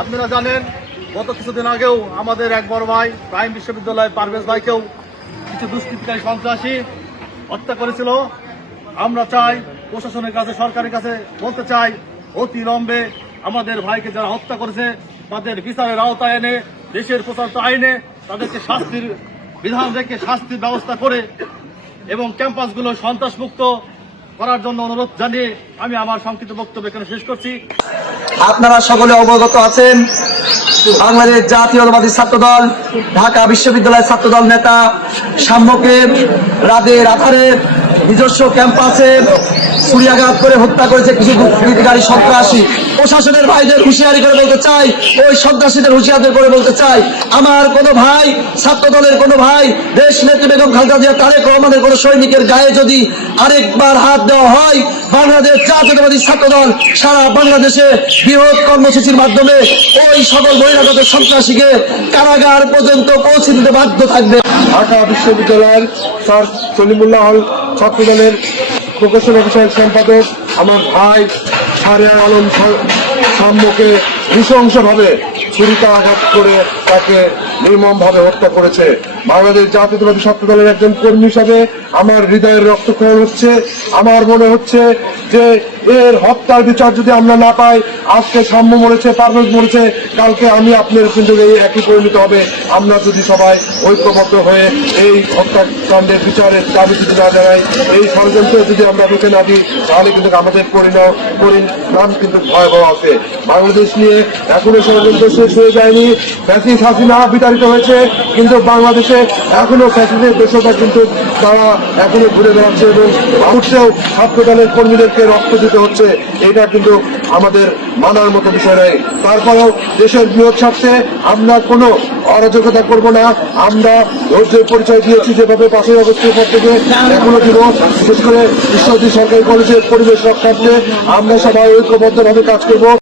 আপনারা জানেন গত কিছুদিন আগেও আমাদের এক বড় ভাই, প্রাইম বিশ্ববিদ্যালয় পারভেজ ভাইকেও কিছু দুষ্কৃতিকারী সন্ত্রাসী হত্যা করেছিল। আমরা চাই প্রশাসনের কাছে, সরকারের কাছে বলতে চাই, অতি লম্বে আমাদের ভাইকে যারা হত্যা করেছে, তাদের বিচারের আওতায় এনে, দেশের প্রচারিত আইনে তাদেরকে শাস্তির বিধান রেখে শাস্তির ব্যবস্থা করে এবং ক্যাম্পাসগুলো সন্ত্রাসমুক্ত করার জন্য অনুরোধ জানিয়ে আমি আমার সংক্ষিপ্ত বক্তব্য এখানে শেষ করছি। আপনারা সকলে অবগত আছেন, বাংলাদেশ জাতীয়তাবাদী ছাত্র দল ঢাকা বিশ্ববিদ্যালয়ের ছাত্রদল নেতা সাম্যকে রাধে আধারে নিজস্ব ক্যাম্পাসে ছুরিয়াঘাত করে হত্যা করেছে কিছু দুষ্কৃতিকারী সন্ত্রাসী। প্রশাসনের ভাইদের হুঁশিয়ারি করে বলতে চাই, ওই সন্ত্রাসীদের হুঁশিয়ারি করে বলতে চাই, আমার কোনো ভাই ছাত্র দলের কোনো ভাই দেশ নেত্রী বেগম খালেদা জিয়া, তারেক রহমানের কোনো সৈনিকের গায়ে যদি আরেকবার হাত দেওয়া হয়, বাংলাদেশ জাতীয়তাবাদী ছাত্র দল সারা বাংলাদেশে বৃহৎ কর্মসূচির মাধ্যমে ওই সকল বহিরাগত সন্ত্রাসীকে কারাগার পর্যন্ত পৌঁছে দিতে বাধ্য থাকবে। ঢাকা বিশ্ববিদ্যালয়ের স্যার সলিমুল্লাহ হল ছাত্র দলের বিষয়ক সম্পাদক আমার ভাই সারিয়া আলম সাম্যকে নৃশংসভাবে ছুরিকা আঘাত করে তাকে নির্মমভাবে হত্যা করেছে। বাংলাদেশ জাতীয়তাবাদী ছাত্র দলের একজন কর্মী হিসাবে আমার হৃদয়ের রক্তক্ষরণ হচ্ছে। আমার মনে হচ্ছে যে এর হত্যার বিচার যদি আমরা না পাই আজকে সাম্য মরেছে, পারভেজ মরেছে, কালকে আমি আপনার কিন্তু এই একই পরিণত হবে। আমরা যদি সবাই ঐক্যবদ্ধ হয়ে এই হত্যাকাণ্ডের বিচারের দাবি যদি না জানাই, এই ষড়যন্ত্র যদি আমরা রুখে না দিই, তাহলে কিন্তু আমাদের পরিণাম পরিণাম কিন্তু ভয়াবহ আছে। বাংলাদেশ নিয়ে এখনও ষড়যন্ত্র শেষ হয়ে যায়নি। ফ্যাসিস হাসিনা বিতাড়িত হয়েছে, কিন্তু বাংলাদেশে এখনও ফ্যাসিসের দেশটা কিন্তু তারা এখনও ঘুরে বেড়াচ্ছে এবং উঠছেও ছাত্র দলের কর্মীদেরকে রক্ত দিতে হচ্ছে। এটা কিন্তু আমাদের মানার মতো বিষয় নয়। তারপরেও দেশের বৃহৎ স্বার্থে আমরা কোনো অরাজকতা করব না। আমরা ধৈর্যের পরিচয় দিয়েছি যেভাবে পাঁচই অবস্থার পর থেকে এখনও দিব। বিশেষ করে ঈশ্বরজি সরকারি কলেজের পরিবেশ রক্ষার্থে আমরা সবাই ঐক্যবদ্ধভাবে কাজ করব।